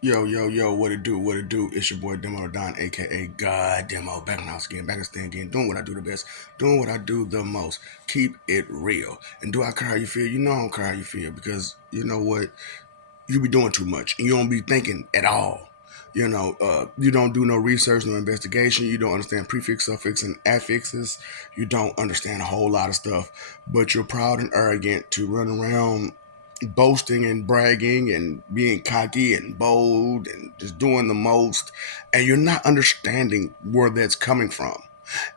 Yo, yo, yo, what it do, what it do? It's your boy Demo Don, aka God Demo, back in the house again, back in stand again, doing what I do the best, doing what I do the most. Keep it real. And do I care how you feel? You know I don't care how you feel because you know what? You be doing too much and you don't be thinking at all. You don't do no research, no investigation. You don't understand prefix, suffix, and affixes. You don't understand a whole lot of stuff, but you're proud and arrogant to run around boasting and bragging and being cocky and bold and just doing the most, and you're not understanding where that's coming from.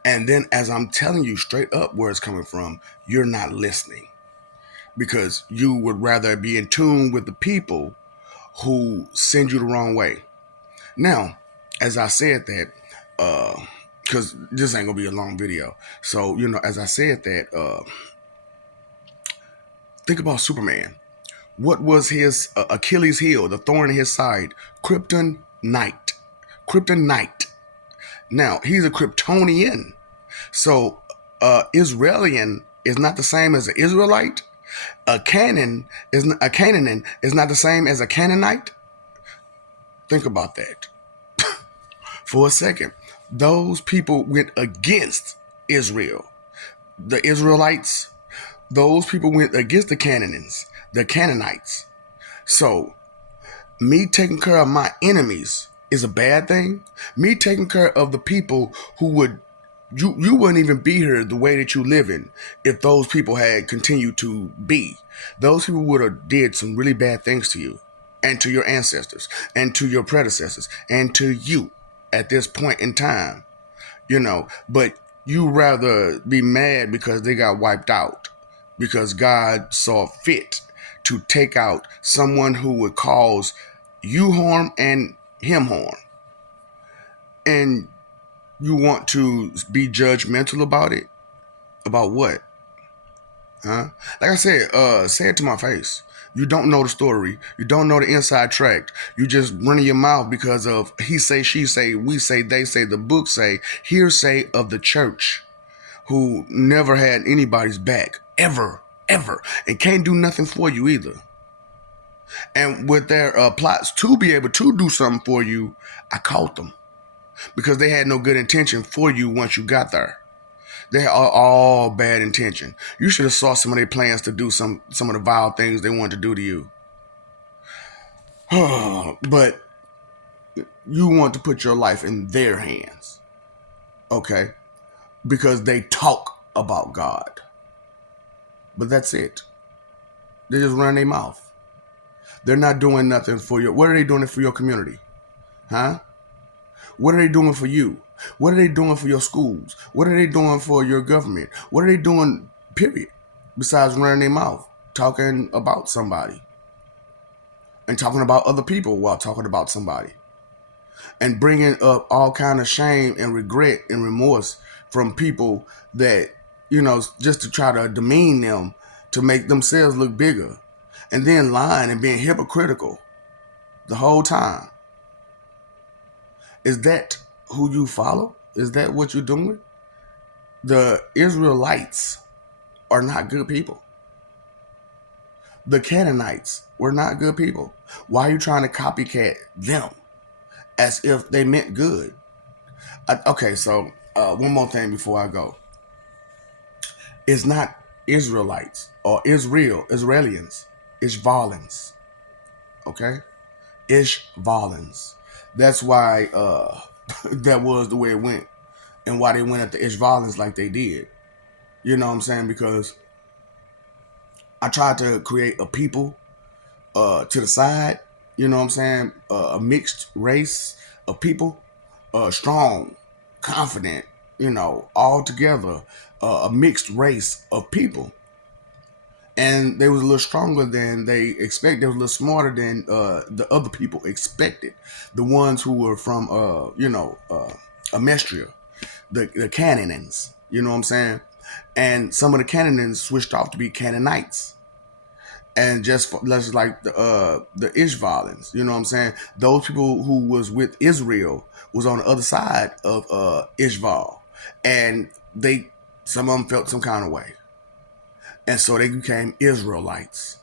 And then, as I'm telling you straight up where it's coming from, you're not listening because you would rather be in tune with the people who send you the wrong way. Now, as I said that, because this ain't gonna be a long video, so as I said that, think about Superman. What was his Achilles heel, the thorn in his side? Kryptonite. Kryptonite. Now, he's a Kryptonian. So, Israelian is not the same as an Israelite. A Canaanan is not the same as a Canaanite. Think about that for a second. Those people went against Israel. The Israelites, those people went against the Canaanites, the Canaanites. So me taking care of my enemies is a bad thing. Me taking care of the people who would you wouldn't even be here the way that you live in if those people had continued to be. Those people would have did some really bad things to you and to your ancestors and to your predecessors and to you at this point in time. But you rather be mad because they got wiped out because God saw fit to take out someone who would cause you harm and him harm. And you want to be judgmental about it? About what? Huh? Like I said, say it to my face. You don't know the story. You don't know the inside track. You just running your mouth because of he say, she say, we say, they say, the book say, hearsay of the church who never had anybody's back ever, ever, and can't do nothing for you either. And with their plots to be able to do something for you, I caught them because they had no good intention for you once you got there. They are all bad intention. You should have saw some of their plans to do some of the vile things they wanted to do to you. But you want to put your life in their hands, okay? Because they talk about God. But that's it. They just run their mouth. They're not doing nothing for you. What are they doing for your community? Huh? What are they doing for you? What are they doing for your schools? What are they doing for your government? What are they doing, period? Besides running their mouth, talking about somebody and talking about other people while talking about somebody and bringing up all kind of shame and regret and remorse from people that, just to try to demean them to make themselves look bigger and then lying and being hypocritical the whole time. Is that who you follow? Is that what you're doing? The Israelites are not good people. The Canaanites were not good people. Why are you trying to copycat them as if they meant good? Okay, so one more thing before I go. It's not Israelites or Israelians. It's Valens. Okay? Ishvalans. That's why that was the way it went and why they went at the Ishvalans like they did. You know what I'm saying? Because I tried to create a people to the side, you know what I'm saying? A mixed race of people, strong, confident, all together, a mixed race of people. And they was a little stronger than they expected. They was a little smarter than the other people expected. The ones who were from, Amestria, the Canaanites, you know what I'm saying? And some of the Canaanites switched off to be Canaanites. And just like the Ishvalans, you know what I'm saying? Those people who was with Israel was on the other side of Ishval, and some of them felt some kind of way, and so they became Israelites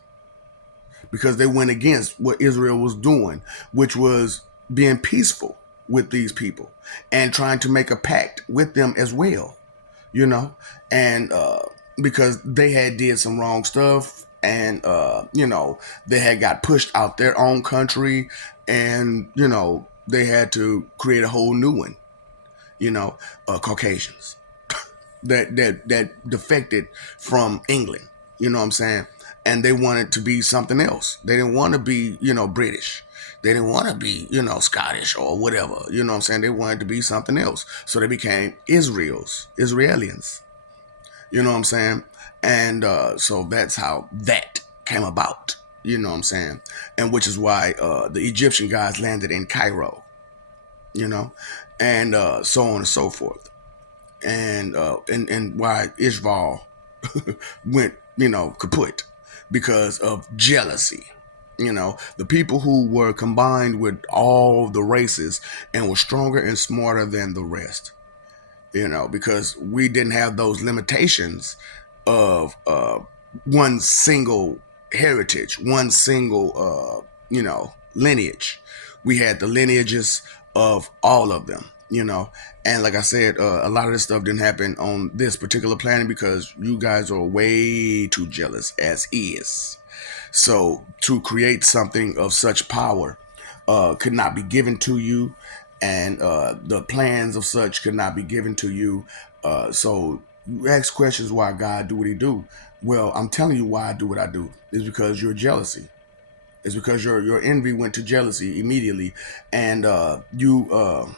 because they went against what Israel was doing, which was being peaceful with these people and trying to make a pact with them as well, you know, and because they had did some wrong stuff, and they had got pushed out their own country, and they had to create a whole new one, Caucasians that defected from England, you know what I'm saying? And they wanted to be something else. They didn't want to be, British. They didn't want to be, Scottish or whatever. You know what I'm saying? They wanted to be something else. So they became Israelians. You know what I'm saying? And so that's how that came about. You know what I'm saying? And which is why the Egyptian guys landed in Cairo, and so on and so forth. And why Ishval went, kaput because of jealousy. The people who were combined with all the races and were stronger and smarter than the rest. Because we didn't have those limitations of one single heritage, one single, lineage. We had the lineages of all of them, and like I said, a lot of this stuff didn't happen on this particular planet because you guys are way too jealous as is. So to create something of such power could not be given to you, and the plans of such could not be given to you. So you ask questions why God do what he do. Well, I'm telling you why I do what I do. It's because you're jealousy. It's because your envy went to jealousy immediately, and you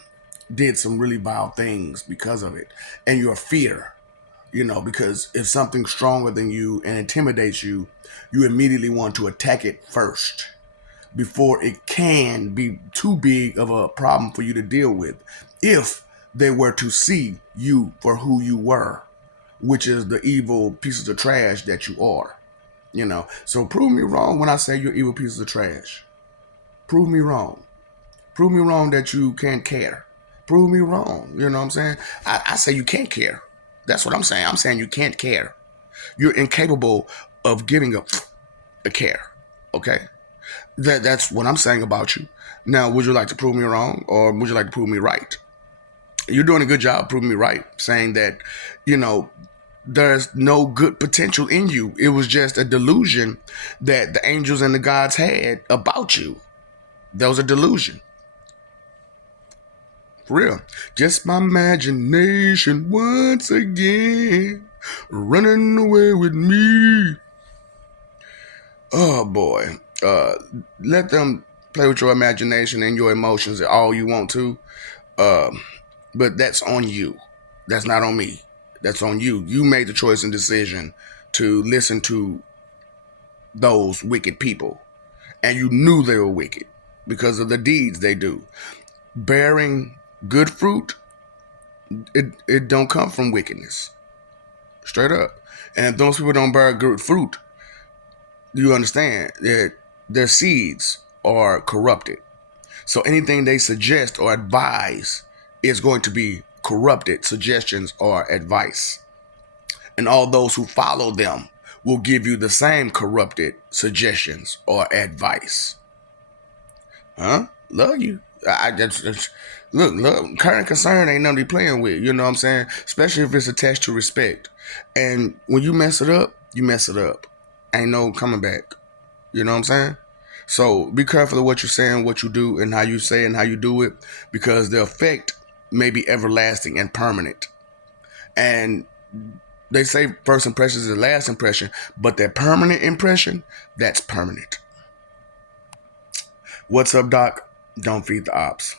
did some really vile things because of it, and your fear. Because if something's stronger than you and intimidates you, you immediately want to attack it first before it can be too big of a problem for you to deal with. If they were to see you for who you were, which is the evil pieces of trash that you are. So prove me wrong when I say you're evil pieces of trash. Prove me wrong. Prove me wrong that you can't care. Prove me wrong. You know what I'm saying? I say you can't care. That's what I'm saying. I'm saying you can't care. You're incapable of giving a care. Okay? That's what I'm saying about you. Now, would you like to prove me wrong, or would you like to prove me right? You're doing a good job proving me right, saying that, there's no good potential in you. It was just a delusion that the angels and the gods had about you. That was a delusion. For real. Just my imagination once again, running away with me. Oh, boy. Let them play with your imagination and your emotions all you want to. But that's on you. That's not on me. That's on you. You made the choice and decision to listen to those wicked people. And you knew they were wicked because of the deeds they do. Bearing good fruit, it don't come from wickedness. Straight up. And if those people don't bear good fruit, you understand that their seeds are corrupted. So anything they suggest or advise is going to be corrupted suggestions or advice. And all those who follow them will give you the same corrupted suggestions or advice. Huh? Love you. I just look, current concern ain't nothing to be playing with. You know what I'm saying? Especially if it's attached to respect. And when you mess it up, you mess it up. Ain't no coming back. You know what I'm saying? So be careful of what you're saying, what you do, and how you say and how you do it, because the effect may be everlasting and permanent. And they say first impression is the last impression, but that permanent impression, that's permanent. What's up, Doc? Don't feed the ops.